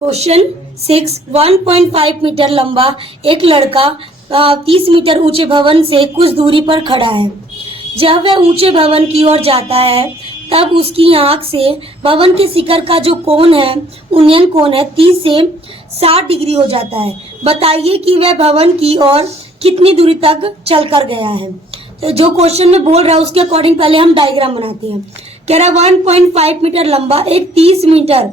Question 6 1.5 metre लंबा एक लड़का 30 मीटर ऊंचे भवन से कुछ दूरी पर खड़ा है। जब वह ऊंचे भवन की ओर जाता है तब उसकी आंख से भवन के शिखर का जो कोण है उन्नयन कोण है 30 से 60 डिग्री हो जाता है। बताइए कि वह भवन की ओर कितनी दूरी तक चलकर गया है। तो जो क्वेश्चन में बोल रहा है उसके अकॉर्डिंग पहले हम डायग्राम बनाते हैं। कह रहा है 1.5 मीटर लंबा एक 30 मीटर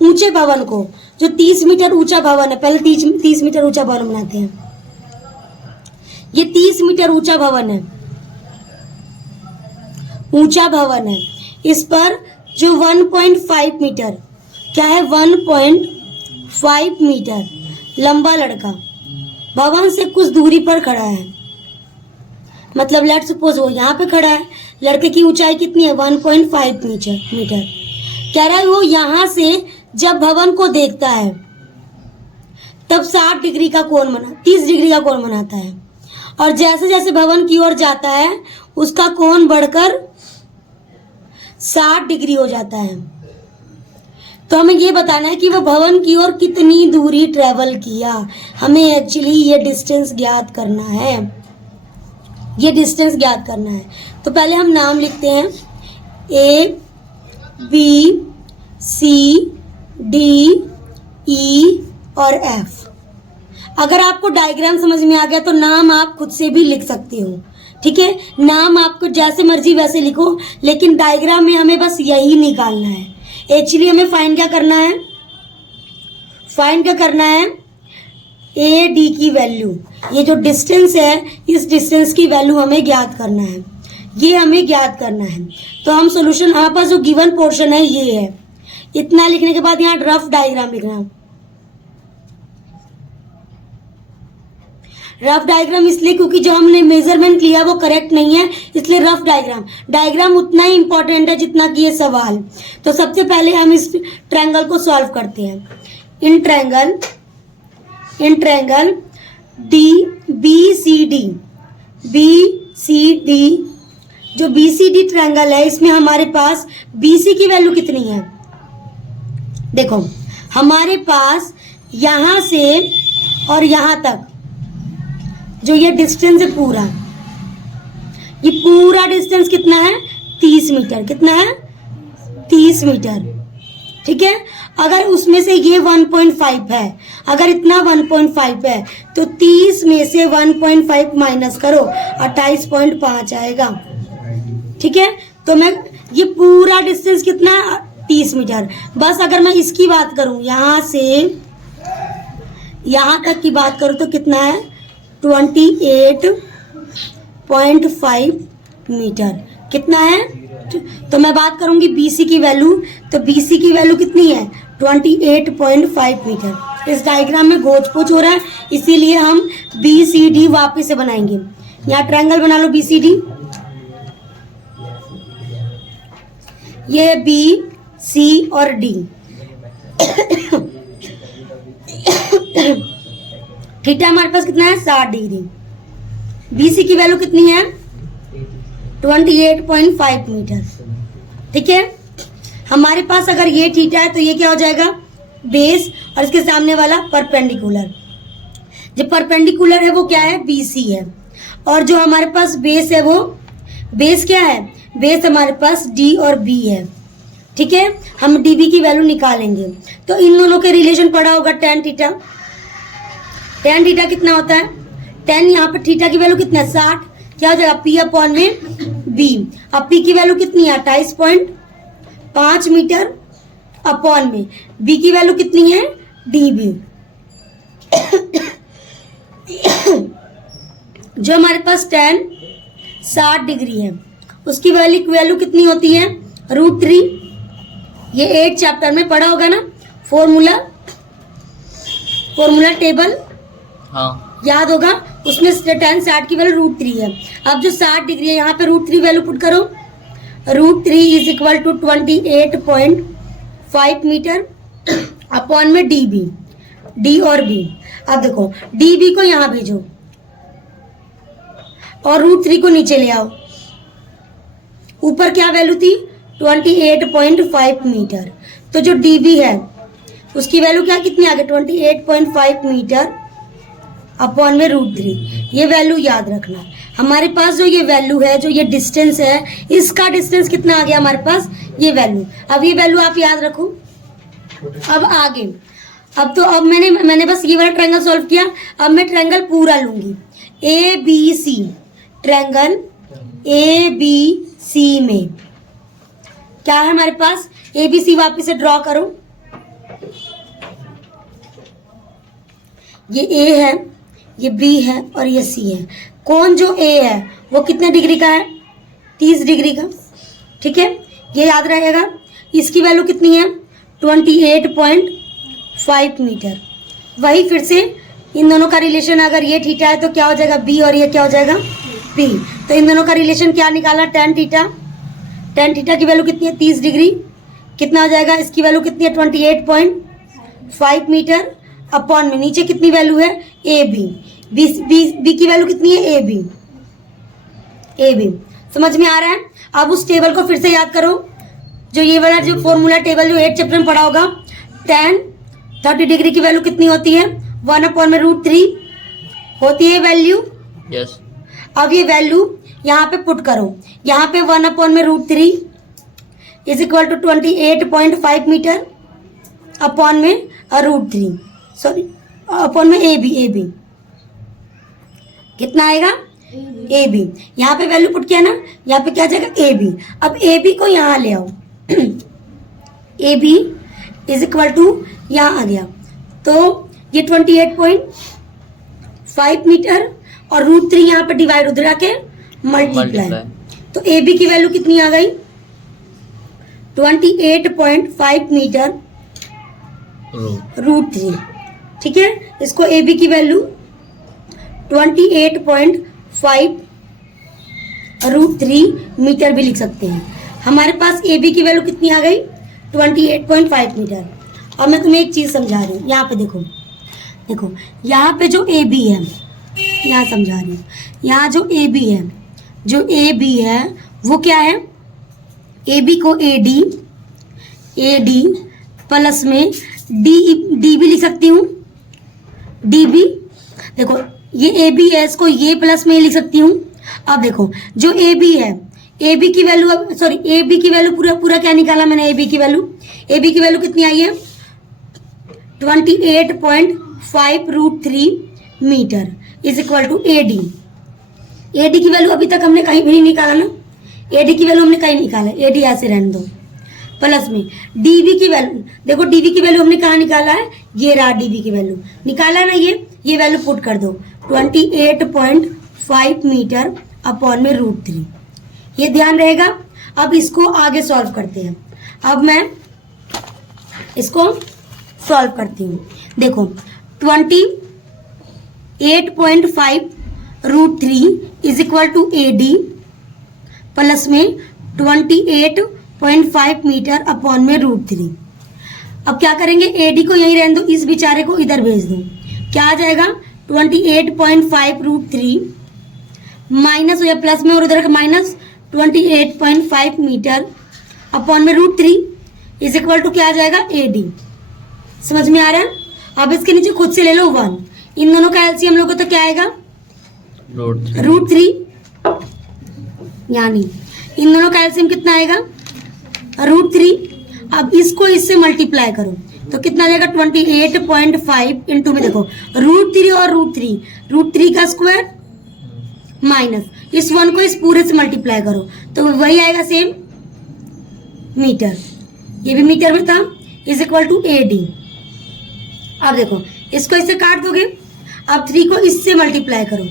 ऊंचे भवन को, जो 30 मीटर ऊंचा भवन है, पहले 30 मीटर ऊंचा भवन बनाते हैं। ये 30 मीटर ऊंचा भवन है, ऊंचा भवन है। इस पर जो 1.5 मीटर क्या है, 1.5 मीटर लंबा लड़का भवन से कुछ दूरी पर खड़ा है। मतलब लेट्स सपोज वो यहाँ पे खड़ा है, लड़के की ऊंचाई कितनी है 1.5 मीटर। कह रहा है वो यहाँ से जब भवन को देखता है तब 60 डिग्री का कोण 30 डिग्री का कोण बनाता है, और जैसे जैसे भवन की ओर जाता है उसका कोण बढ़कर 60 डिग्री हो जाता है। तो हमें ये बताना है कि वह भवन की ओर कितनी दूरी ट्रेवल किया। हमें एक्चुअली ये डिस्टेंस ज्ञात करना है, ये डिस्टेंस ज्ञात करना है। तो पहले हम नाम लिखते हैं A B C D E और F। अगर आपको डायग्राम समझ में आ गया तो नाम आप खुद से भी लिख सकते हो, ठीक है। नाम आपको जैसे मर्जी वैसे लिखो, लेकिन डायग्राम में हमें बस यही निकालना है। एक्चुअली हमें फाइंड क्या करना है, फाइंड क्या करना है, ए डी की वैल्यू, ये जो डिस्टेंस है इस डिस्टेंस की वैल्यू हमें ज्ञात करना है, ये हमें ज्ञात करना है। तो हम सोल्यूशन, हमारे पास जो गिवन पोर्शन है ये है। इतना लिखने के बाद यहाँ रफ डायग्राम लिखना। रफ डायग्राम इसलिए क्योंकि जो हमने मेजरमेंट लिया वो करेक्ट नहीं है, इसलिए रफ डायग्राम उतना ही इंपॉर्टेंट है जितना कि ये सवाल। तो सबसे पहले हम इस ट्रायंगल को सॉल्व करते हैं। इन ट्रायंगल BCD, जो BCD ट्रायंगल है इसमें हमारे पास BC की वैल्यू कितनी है। देखो हमारे पास यहां से और यहां तक जो ये डिस्टेंस है पूरा, ये पूरा डिस्टेंस कितना है 30 मीटर। कितना है 30 मीटर, ठीक है। अगर उसमें से ये 1.5 है, अगर इतना 1.5 है तो 30 में से 1.5 माइनस करो 28.5 आएगा, ठीक है। तो मैं ये पूरा डिस्टेंस कितना 30 मीटर। बस अगर मैं इसकी बात करूं यहां से यहां तक की बात करूं तो कितना है 28.5 मीटर। कितना है, तो मैं बात करूंगी BC की वैल्यू, तो BC की वैल्यू कितनी है 28.5 मीटर। इस डायग्राम में गोच पोच हो रहा है इसीलिए हम BCD वापस से बनाएंगे। यहाँ ट्रायंगल बना लो BCD, ये B C और D। थीटा हमारे पास कितना है 60 डिग्री। BC की वैल्यू कितनी है 28.5 मीटर, ठीक है। हमारे पास अगर ये थीटा है तो ये क्या हो जाएगा बेस, और इसके सामने वाला परपेंडिकुलर। जो परपेंडिकुलर है वो क्या है BC है, और जो हमारे पास बेस है वो बेस क्या है, बेस हमारे पास D और B है, ठीक है। हम DB की वैल्यू निकालेंगे। तो इन दोनों के रिलेशन पढ़ा होगा tan थीटा। tan थीटा कितना होता है, tan यहाँ पर थीटा की वैल्यू कितना है 60, क्या हो जाएगा P अपॉन में B। अब P की वैल्यू कितनी है 28.5 मीटर अपॉन में B की वैल्यू कितनी है DB। जो हमारे पास tan 60 डिग्री है उसकी वैल्यू कितनी होती है √3। ये 8 चैप्टर में पढ़ा होगा ना, फॉर्मूला टेबल, हाँ याद होगा। उसमें tan 60 की वैल्यू √3 है। अब जो 60 डिग्री है यहाँ पे √3 वैल्यू पुट करो, √3 is equal to 28.5 metre upon में DB, D और B। अब देखो DB को यहाँ भेजो और √3 को नीचे ले आओ। ऊपर क्या वैल्यू थी 28.5 मीटर। तो जो DB है उसकी वैल्यू क्या कितनी आ गई 28.5 मीटर अपॉन में √3। ये वैल्यू याद रखना। हमारे पास जो ये वैल्यू है, जो ये डिस्टेंस है, इसका डिस्टेंस कितना आ गया हमारे पास, ये वैल्यू। अब ये वैल्यू आप याद रखो। अब आगे, अब मैंने बस ये वाला ट्रायंगल सॉल्व किया। अब मैं ट्रायंगल पूरा लूंगी, ABC, ट्रायंगल ABC में क्या है हमारे पास, ABC वापस से ड्रॉ करो। ये A है, ये B है और ये C है। कौन जो A है वो कितने डिग्री का है, 30 डिग्री का। ठीक है, ये याद रहेगा। इसकी वैल्यू कितनी है 28.5 मीटर। वही फिर से इन दोनों का रिलेशन, अगर ये थीटा है तो क्या हो जाएगा B और ये क्या हो जाएगा P। तो इन दोनों का रिलेशन क्या निकाला, tan थीटा। tan थीटा की वैल्यू कितनी है 30 डिग्री। कितना हो जाएगा, इसकी वैल्यू कितनी है 28.5 मीटर अपॉन में नीचे कितनी वैल्यू है AB। B की वैल्यू कितनी है AB। समझ में आ रहा है। अब उस टेबल को फिर से याद करो, जो ये वाला जो फॉर्मूला टेबल जो 8 चैप्टर में पढ़ा होगा। tan 30 डिग्री की वैल्यू कितनी होती है 1 अपॉन में √3 होती है वैल्यू। यस। अब ये वैल्यू यहाँ पे पुट करो, यहाँ पे 1 अपॉन में √3 is equal to 28.5 metre upon में √3, सॉरी अपॉन में AB कितना आएगा AB। यहाँ पे वैल्यू पुट किया ना, यहाँ पे क्या जाएगा AB। अब AB को यहाँ ले आओ, AB इज इक्वल टू यहाँ आ गया, तो ये 28.5 मीटर और √3 यहाँ पे डिवाइड उधर आके मल्टीप्लाई। तो AB की वैल्यू कितनी आ गई 28.5 मीटर √3। ठीक है, इसको AB की वैल्यू 28.5 √3 मीटर भी लिख सकते हैं। हमारे पास AB की वैल्यू कितनी आ गई 28.5 मीटर। और मैं तुम्हें एक चीज समझा रही हूँ, यहाँ पे देखो यहाँ पे जो AB है, यहाँ समझा रही हूँ, यहाँ जो AB है वो क्या है, AB को AD प्लस में D भी लिख सकती हूँ, DB। देखो ये AB है, इसको ये प्लस में लिख सकती हूँ। अब देखो जो AB है, AB की वैल्यू, सॉरी AB की वैल्यू पूरा क्या निकाला मैंने, AB की वैल्यू कितनी आई है 28.5 √3 metre is equal to AD की वैल्यू अभी तक हमने कहीं भी नहीं निकाला ना, AD की वैल्यू हमने कहीं निकाला, AD ऐसे रहने दो। प्लस में DB की वैल्यू, देखो DB की वैल्यू हमने कहाँ निकाला है, ये रहा DB की वैल्यू निकाला है ना, ये वैल्यू पुट कर दो 28.5 मीटर अपॉन में √3। ये ध्यान रहेगा। अब इसको आगे सॉल्व करते हैं। अब मैं इसको सॉल्व करती हूँ। देखो 28.5 √3 is equal to AD plus में 28.5 मीटर अपॉन में √3। अब क्या करेंगे, AD को यहीं रहने दो, इस बेचारे को इधर भेज दो। क्या आ जाएगा 28.5 √3 माइनस हो या प्लस में और उधर माइनस 28.5 मीटर अपॉन में √3 इज इक्वल टू क्या आ जाएगा AD। समझ में आ रहा है। अब इसके नीचे खुद से ले लो 1, इन दोनों का एलसीएम लोगों तो क्या आएगा √3, यानी इन दोनों का एलसीएम कितना आएगा √3। अब इसको इससे मल्टीप्लाई करो तो कितना आ जाएगा 28.5 इंटू में देखो √3 और √3 का स्क्वायर माइनस इस 1 को इस पूरे से मल्टीप्लाई करो तो वही आएगा सेम मीटर, ये भी मीटर में था, इज इक्वल टू AD। अब देखो इसको इससे काट दोगे, अब 3 को इससे मल्टीप्लाई करो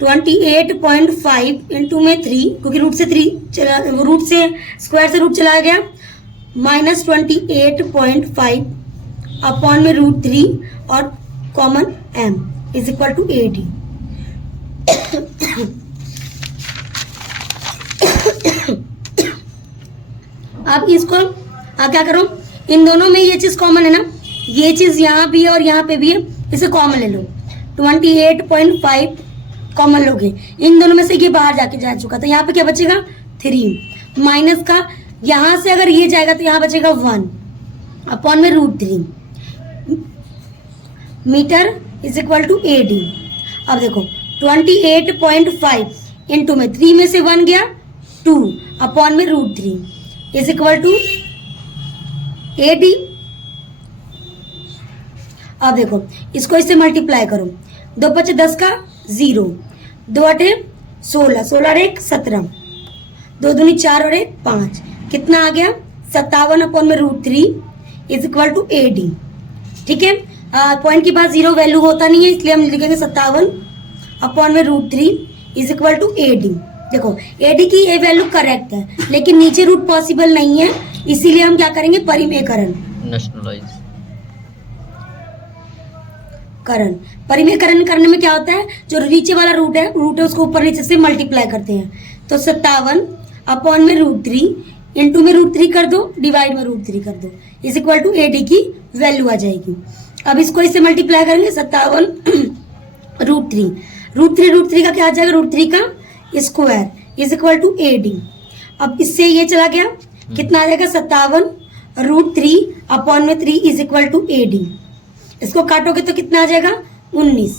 28.5 इंटू में 3, क्योंकि रूट से स्क्वायर से रूट चला गया, माइनस 28.5 अपॉन में √3 और common m is equal to AD। अब इसको क्या करो, इन दोनों में ये चीज कॉमन है ना, ये चीज यहाँ भी है और यहाँ पे भी है, इसे कॉमन ले लो 28.5 कॉमन लोगे, इन दोनों में से ये बाहर जाके जा चुका, तो यहाँ पे क्या बचेगा 3 माइनस का, यहाँ से अगर ये जाएगा तो यहाँ बचेगा 1 अपॉन में √3 metre is equal to AD। अब देखो 28.5 इंटू में 3 में से 1 गया 2 अपॉन में √3 इज इक्वल टू AD। अब देखो इसको इससे मल्टीप्लाई करो, 2 5 10 का 0, 2 8 16, 16 और 1 17, 2 दूनी 4 और 1 5, कितना आ गया 57 अपॉन में √3 इज इक्वल टू AD। ठीक है, पॉइंट के बाद 0 वैल्यू होता नहीं है, इसलिए हम लिखेंगे 57 अपॉन में √3 इज इक्वल टू AD। देखो AD की ये वैल्यू करेक्ट है, लेकिन नीचे रूट पॉसिबल नहीं है, इसीलिए हम क्या करेंगे परिमेयकरण परिमेयकरण करने में क्या होता है, जो नीचे वाला रूट है उसको ऊपर नीचे से मल्टीप्लाई करते हैं। तो 57 अपॉन में √3 इंटू में √3 कर दो, डिवाइड में √3 कर दो, इज इक्वल टू AD की वैल्यू आ जाएगी। अब इसको इससे मल्टीप्लाई करेंगे 57 √3 का क्या आ जाएगा, √3 का square is equal to AD। अब इससे ये चला गया, कितना आ जाएगा 57 √3 अपॉन में 3 इज इक्वल टू AD। इसको काटोगे तो कितना आ जाएगा 19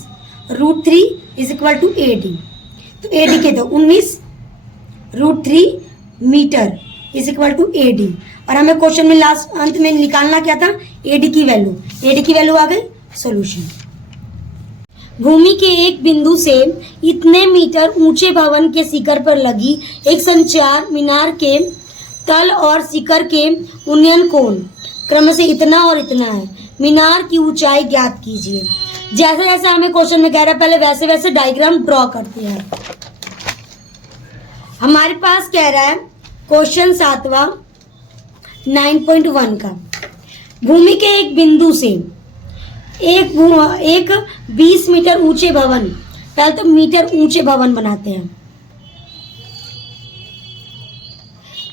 √3 इज इक्वल टू AD। तो AD के दो 19 √3 metre is equal to AD। और हमें क्वेश्चन में लास्ट अंत में निकालना क्या था, AD की वैल्यू। AD की वैल्यू आ गई, सॉल्यूशन। भूमि के एक बिंदु से इतने मीटर ऊंचे भवन के शिखर पर लगी एक संचार मीनार के तल और शिखर के उन्नयन कोण क्रम से इतना और इतना है। मीनार की ऊंचाई ज्ञात कीजिए। जैसे जैसे हमें क्वेश्चन में कह रहा है, पहले वैसे वैसे डायग्राम ड्रॉ करते हैं। हमारे पास कह रहा है क्वेश्चन 7वां 9.1 का, भूमि के एक बिंदु से एक 20 मीटर ऊंचे भवन, पहले तो मीटर ऊंचे भवन बनाते हैं।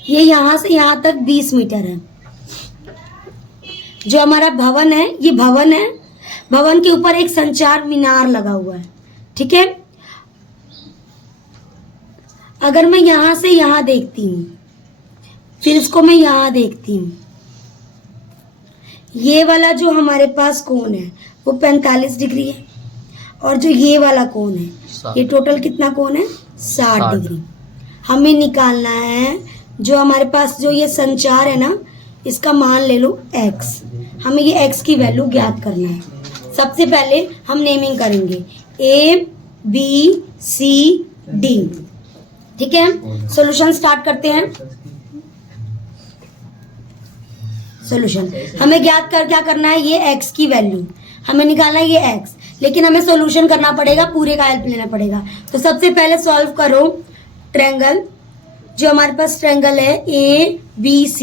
ये यहां से यहां तक 20 मीटर है। जो हमारा भवन है, ये भवन है, भवन के ऊपर एक संचार मीनार लगा हुआ है। ठीक है, अगर मैं यहां से यहां देखती हूं, फिर इसको मैं यहां देखती हूं, ये वाला जो हमारे पास कोण है वो 45 डिग्री है, और जो ये वाला कोण है ये टोटल कितना कोण है 60 डिग्री। हमें निकालना है जो हमारे पास जो ये संचार है ना, इसका मान ले लो x। हमें ये x की वैल्यू ज्ञात करना है। सबसे पहले हम नेमिंग करेंगे A B C D। ठीक है, सॉल्यूशन स्टार्ट करते हैं। सॉल्यूशन हमें ज्ञात कर क्या करना है, ये x की वैल्यू हमें निकालना है, ये x, लेकिन हमें सॉल्यूशन करना पड़ेगा, पूरे का हेल्प लेना पड़ेगा। तो सबसे पहले सॉल्व करो ट्रायंगल, जो हमारे पास ट्रायंगल है ABC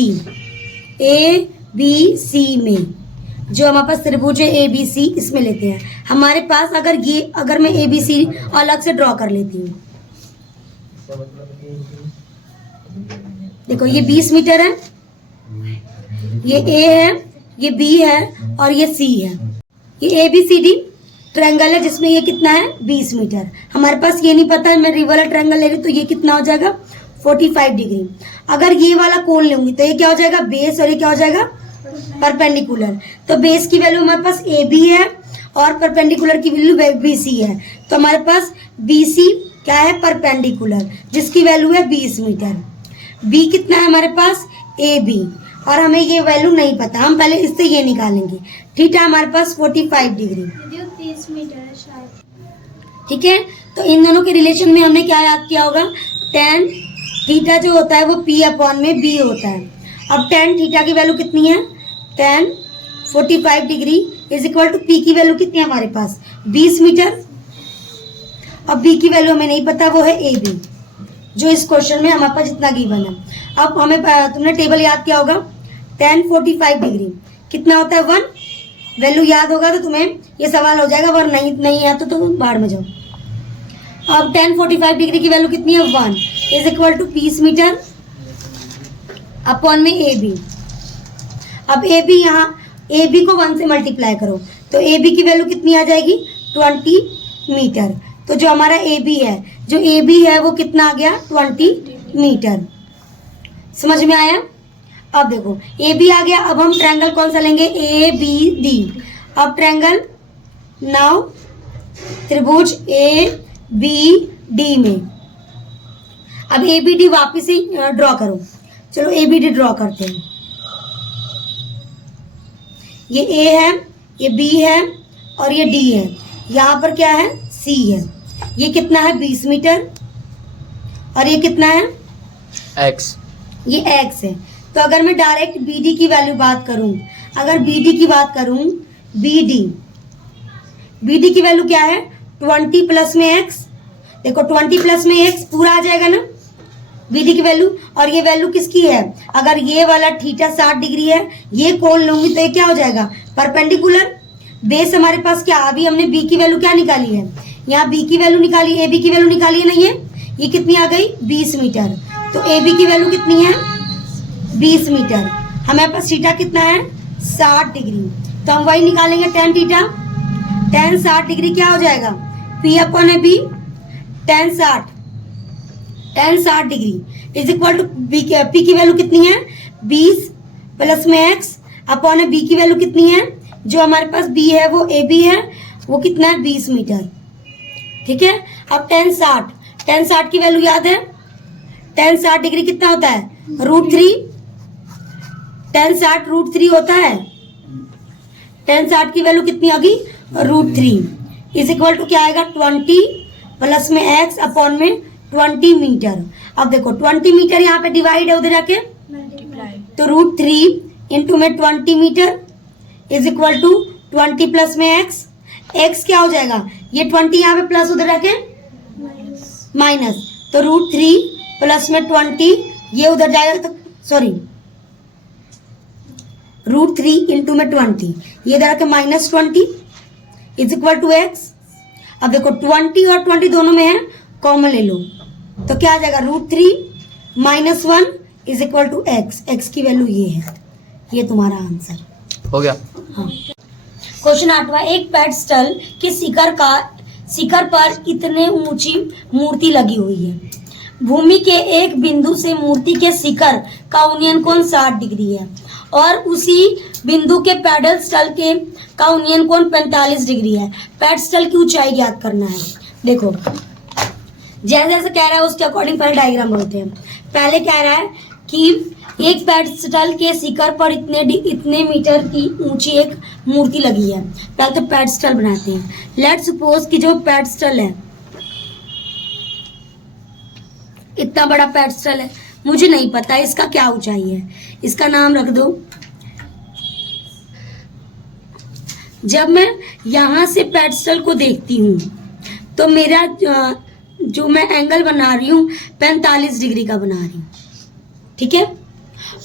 में, जो हमारे पास त्रिभुज है ABC, इसमें लेते हैं। हमारे पास अगर मैं ABC अलग से ड्रॉ कर लेती हूँ, देखो ये 20 मीटर है, ये A है, ये B है और ये C है। ये ABCD ट्रायंगल है जिसमें ये कितना है 20 मीटर। हमारे पास ये नहीं पता है, मैं रिवर वाला ट्रायंगल ले रही हूँ, तो ये कितना हो जाएगा 45 डिग्री। अगर ये वाला कोण लूंगी तो ये क्या हो जाएगा बेस, और ये क्या हो जाएगा परपेंडिकुलर। तो बेस की वैल्यू हमारे पास AB है और परपेंडिकुलर की वैल्यू BC है। तो हमारे पास BC क्या है परपेंडिकुलर, जिसकी वैल्यू है 20 मीटर। B कितना है हमारे पास AB, और हमें ये वैल्यू नहीं पता, हम पहले इससे ये निकालेंगे। थीटा हमारे पास 45 डिग्री 30 मीटर है शायद। ठीक है, तो इन दोनों के रिलेशन में हमने क्या याद किया होगा, tan थीटा जो होता है वो P अपॉन में B होता है। अब tan थीटा की वैल्यू कितनी है, tan 45 degree is equal to P की वैल्यू कितनी है हमारे पास 20 मीटर। अब B की वैल्यू हमें नहीं पता, वो है AB, जो इस क्वेश्चन में हमारे पास जितना गिवन है। अब हमें तुमने टेबल याद किया होगा, tan 45 डिग्री कितना होता है 1, वैल्यू याद होगा तो तुम्हें ये सवाल हो जाएगा, और नहीं है तो तुम बाहर में जाओ। अब tan 45 डिग्री की वैल्यू कितनी है 1 is equal to 20 metre upon में AB। अब AB यहाँ AB को 1 से मल्टीप्लाई करो तो AB की वैल्यू कितनी आ जाएगी 20 मीटर। तो जो हमारा AB है वो कितना आ गया 20 मीटर। समझ में आया। अब देखो ए बी आ गया, अब हम ट्रायंगल कौन सा लेंगे, ए बी डी। अब ट्रायंगल नाउ त्रिभुज ए बी डी में अब ए बी डी वापिस से ड्रॉ करो। चलो ए बी डी ड्रॉ करते हैं। ये ए है, ये बी है और ये डी है। यहाँ पर क्या है, सी है। ये कितना है, 20 मीटर और ये कितना है, एक्स। ये एक्स है। तो अगर मैं डायरेक्ट बी डी की वैल्यू बात करूं, अगर बी डी की बात करूं, बी डी की वैल्यू क्या है, 20 प्लस में एक्स। देखो 20 प्लस में एक्स पूरा आ जाएगा ना बी डी की वैल्यू। और ये वैल्यू किसकी है, अगर ये वाला थीटा 60 डिग्री है, ये कोण लूंगी तो ये क्या हो जाएगा, परपेंडिकुलर। बेस हमारे पास क्या, अभी हमने बी की वैल्यू क्या निकाली है, यहाँ बी की वैल्यू निकाली, ए बी की वैल्यू निकाली है ना। ये कितनी आ गई, 20 मीटर। तो ए बी की वैल्यू कितनी है, 20 मीटर। हमारे पास थीटा कितना है, 60 डिग्री। तो हम वही निकालेंगे, tan थीटा, tan 60 डिग्री क्या हो जाएगा, P upon A B, tan 60 degree is equal to P की वैल्यू कितनी है, 20 प्लस में x अपॉन ए B की वैल्यू कितनी है, जो हमारे पास B है वो ए बी है, वो कितना है, 20 मीटर। ठीक है। अब tan 60 की वैल्यू याद है, tan 60 डिग्री कितना होता है, √3। tan 60 √3 होता है। tan 60 की वैल्यू कितनी होगी, √3 इज इक्वल टू क्या आएगा, 20 प्लस में x अपॉन में 20 मीटर। अब देखो 20 मीटर यहाँ पे डिवाइड है, उधर जाके तो √3 इंटू में 20 metre is equal to 20 plus में x क्या हो जाएगा, ये 20 यहाँ पे प्लस, उधर जाके माइनस। तो √3 प्लस में 20 ये उधर जाएगा, तो सॉरी √3 इंटू में 20 ये इधर आके -20 इज इक्वल टू x। अब देखो 20 और 20 दोनों में है, कॉमन ले लो तो क्या आ जाएगा, √3 -1 इज इक्वल टू x की वैल्यू ये है। ये तुम्हारा आंसर हो गया। हाँ। क्वेश्चन 8वां, एक पेडस्टल के शिखर पर इतने ऊंची मूर्ति लगी हुई है। भूमि के एक बिंदु से मूर्ति के शिखर का उन्नयन कोण 60 डिग्री है और उसी बिंदु के पेडस्टल का उन्नयन कोण 45 डिग्री है। पेडस्टल की ऊंचाई ज्ञात करना है। देखो जैसे जैसे कह रहा है उसके अकॉर्डिंग पहले डायग्राम बनते हैं। पहले कह रहा है कि एक पेडस्टल के शिखर पर इतने मीटर की ऊंची एक मूर्ति लगी है। पहले तो पेडस्टल बनाते हैं। लेट्स सपोज कि जो पेडस्टल है, इतना बड़ा पेडस्टल है, मुझे नहीं पता इसका क्या ऊंचाई है, इसका नाम रख दो। जब मैं यहां से पेडस्टल को देखती हूँ तो मेरा जो मैं एंगल बना रही हूँ 45 डिग्री का बना रही हूँ। ठीक है।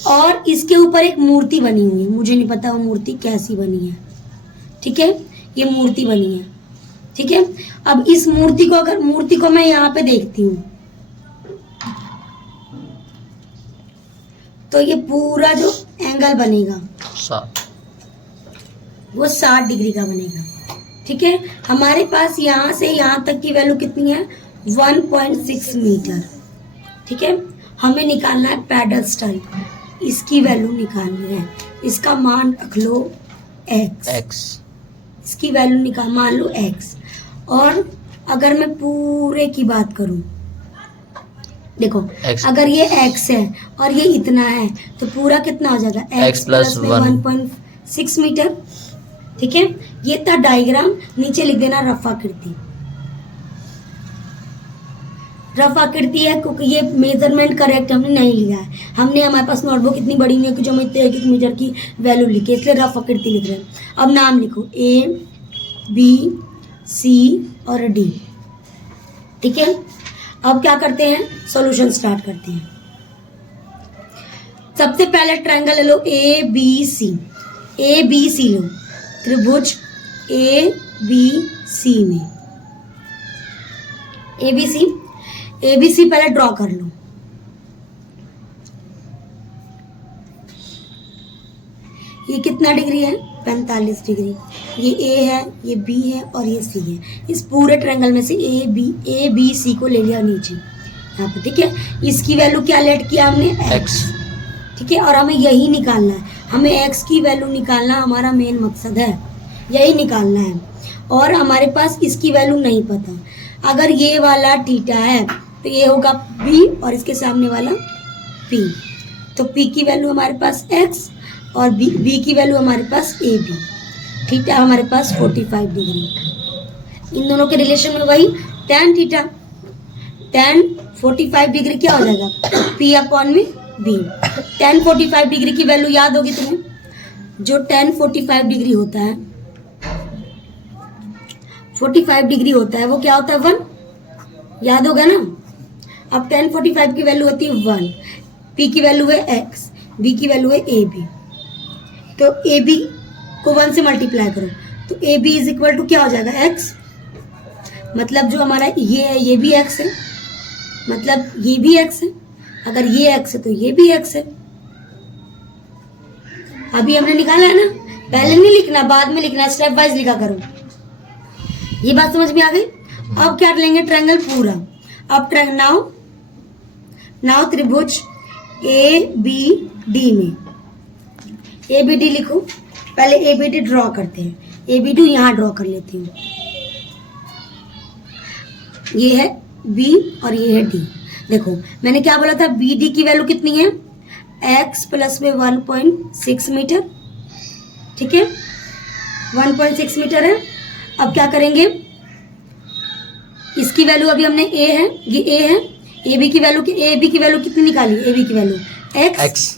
और इसके ऊपर एक मूर्ति बनी हुई है, मुझे नहीं पता वो मूर्ति कैसी बनी है। ठीक है, ये मूर्ति बनी है। ठीक है। अब इस मूर्ति को मैं यहाँ पे देखती हूँ तो ये पूरा जो एंगल बनेगा वो 60 डिग्री का बनेगा। ठीक है। हमारे पास यहाँ से यहाँ तक की वैल्यू कितनी है, 1.6 मीटर। ठीक है। हमें निकालना है पेडस्टल, इसकी वैल्यू निकालनी है। इसका मान रख लो x, इसकी वैल्यू मान लो x। और अगर मैं पूरे की बात करूं, देखो x, अगर ये x है और ये इतना है तो पूरा कितना हो जाएगा, x प्लस 1.6 मीटर। ठीक है। ये था डायग्राम। नीचे लिख देना रफ आकृति। रफ आकृति है क्योंकि ये मेजरमेंट करेक्ट हमने नहीं लिया है। हमारे पास नोटबुक इतनी बड़ी नहीं है कि जो हम इतने 1 मीटर की वैल्यू लिखे, इसलिए रफ आकृति लिख रहे हैं। अब नाम लिखो A, B, C और D। ठीक है। अब क्या करते हैं, सॉल्यूशन स्टार्ट करते हैं। सबसे पहले ट्रायंगल ले लो ABC। ABC लो, त्रिभुज ABC में ABC पहले ड्रॉ कर लो। ये कितना डिग्री है, 45 डिग्री। ये A है, ये B है और ये C है। इस पूरे ट्रायंगल में से A B C को ले लिया नीचे यहाँ पे। ठीक है। इसकी वैल्यू क्या लेट किया हमने, x। ठीक है, और हमें यही निकालना है, हमें x की वैल्यू निकालना हमारा मेन मकसद है, यही निकालना है। और हमारे पास इसकी वैल्यू नहीं पता। अगर ये वाला थीटा है तो ये होगा b और इसके सामने वाला p। तो p की वैल्यू हमारे पास x और b की वैल्यू हमारे पास ab। थीटा हमारे पास 45 डिग्री। इन दोनों के रिलेशन में वही tan थीटा, tan 45 डिग्री क्या हो जाएगा, p अपॉन में b। tan 45 डिग्री की वैल्यू याद होगी तुम्हें, जो tan 45 डिग्री होता है, 45 डिग्री होता है, वो क्या होता है 1, याद होगा ना। अब tan 45 की वैल्यू होती है 1, p की वैल्यू है x, b की वैल्यू है ab। तो ab को 1 से मल्टीप्लाई करो तो ab इज इक्वल टू क्या हो जाएगा x, मतलब जो हमारा ये है ये भी x है, मतलब ये भी x है, अगर ये x है तो ये भी x है। अभी हमने निकाला है ना, पहले नहीं लिखना, बाद में लिखना, स्टेप वाइज लिखा करो। ये बात समझ में आ गई। अब क्या लेंगे, ट्रायंगल पूरा। अब नाउ त्रिभुज ABD में ABD लिखो, पहले ABD ड्रॉ करते हैं। ABD यहाँ ड्रॉ कर लेती हूँ, ये है B और ये है D। देखो मैंने क्या बोला था, BD की वैल्यू कितनी है, x प्लस में 1.6 मीटर, ठीक है 1.6 मीटर है। अब क्या करेंगे, इसकी वैल्यू अभी हमने a है, ये a है, AB की वैल्यू कितनी निकाली, AB की वैल्यू x।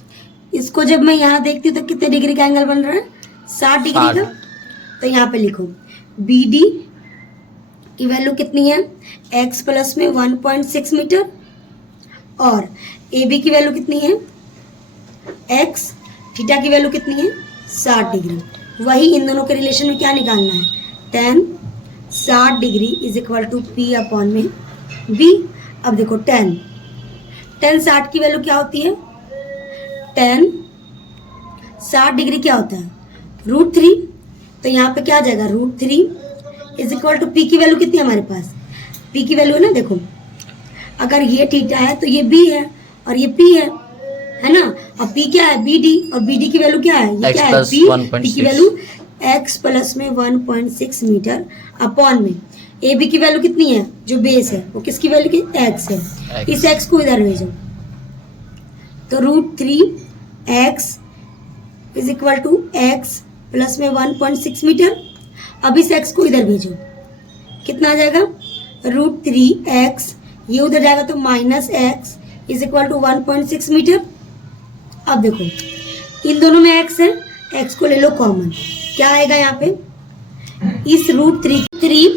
इसको जब मैं यहाँ देखती हूँ तो कितने डिग्री का एंगल बन रहा है, 60 डिग्री का। तो यहाँ पे लिखो BD की वैल्यू कितनी है, x प्लस में 1.6 मीटर, और AB की वैल्यू कितनी है x, थीटा की वैल्यू कितनी है 60 डिग्री। वही इन दोनों के रिलेशन में क्या निकालना है, tan 60 degree is equal to p upon में b। अब देखो tan 60 की वैल्यू क्या होती है, tan 60 डिग्री क्या होता है, √3। तो यहाँ पे क्या आ जाएगा, √3 इज इक्वल टू p की वैल्यू कितनी है हमारे पास, p की वैल्यू है ना, देखो अगर ये थीटा है तो ये b है और ये p है ना। अब p क्या है, BD, और BD की वैल्यू क्या है, ये क्या है p की वैल्यू x प्लस में 1.6 मीटर अपॉन में AB की वैल्यू कितनी है, जो बेस है वो किसकी वैल्यू की, x है। इस x को इधर भेजो तो √3x is equal to x plus में 1.6 मीटर। अब इस x को इधर भेजो, कितना आ जाएगा, √3x, ये उधर जाएगा तो -x is equal to 1.6 metre. अब देखो इन दोनों में x है, x को ले लो कॉमन, क्या आएगा यहाँ पे, इस √3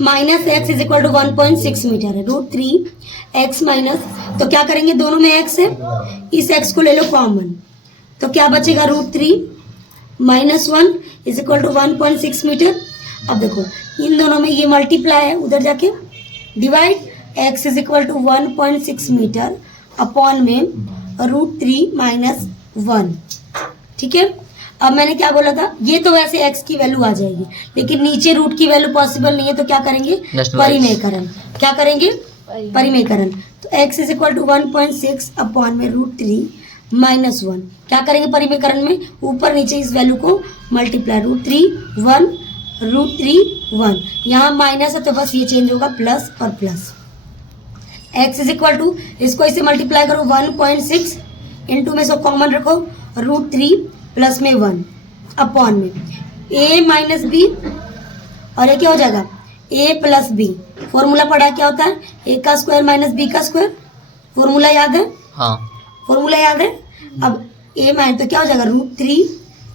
minus x is equal to 1.6 metre है, √3x माइनस, तो क्या करेंगे, दोनों में x है, इस x को ले लो कॉमन, तो क्या बचेगा, √3 minus 1 is equal to 1.6 metre. अब देखो इन दोनों में ये मल्टीप्लाई है, उधर जाके divide, x is equal to 1.6 metre upon में √3 माइनस 1, ठीक है। अब मैंने क्या बोला था, ये तो वैसे x की वैल्यू आ जाएगी, लेकिन नीचे रूट की वैल्यू पॉसिबल नहीं है, तो क्या करेंगे, परिमेयकरण। क्या करेंगे, परिमेयकरण। तो x is equal to 1.6 upon में √3 माइनस 1, क्या करेंगे परिमेयकरण में, ऊपर नीचे इस वैल्यू को मल्टीप्लाई, √3 1, यहाँ माइनस है तो बस ये चेंज होगा प्लस और plus. x is equal to, इसको इसे मल्टीप्लाई करो 1.6 इंटू में सब कॉमन रखो, √3 प्लस में 1 अपॉन में a माइनस b, और ये क्या हो जाएगा, a प्लस b। फॉर्मूला पढ़ा क्या होता है, a का स्क्वायर माइनस b का स्क्वायर, फॉर्मूला याद है, हाँ फॉर्मूला याद है। अब a माइनस तो क्या हो जाएगा, √3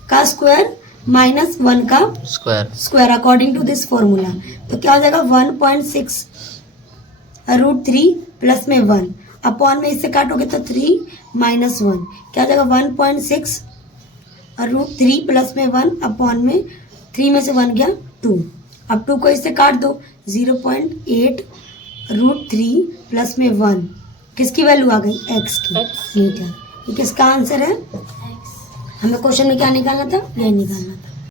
का स्क्वायर माइनस 1 का square according to this formula. तो क्या हो जाएगा 1.6 √3 प्लस में 1 अपॉन में, इससे काटोगे तो 3 माइनस 1, क्या हो जाएगा 1.6 √3 प्लस में 1 अपॉन में 3 में से 1 गया 2। अब 2 को इससे काट दो, 0.8 √3 प्लस में 1, किसकी वैल्यू आ गई, x की मीटर। ये किसका आंसर है, हमें क्वेश्चन में क्या निकालना था, यही निकालना था।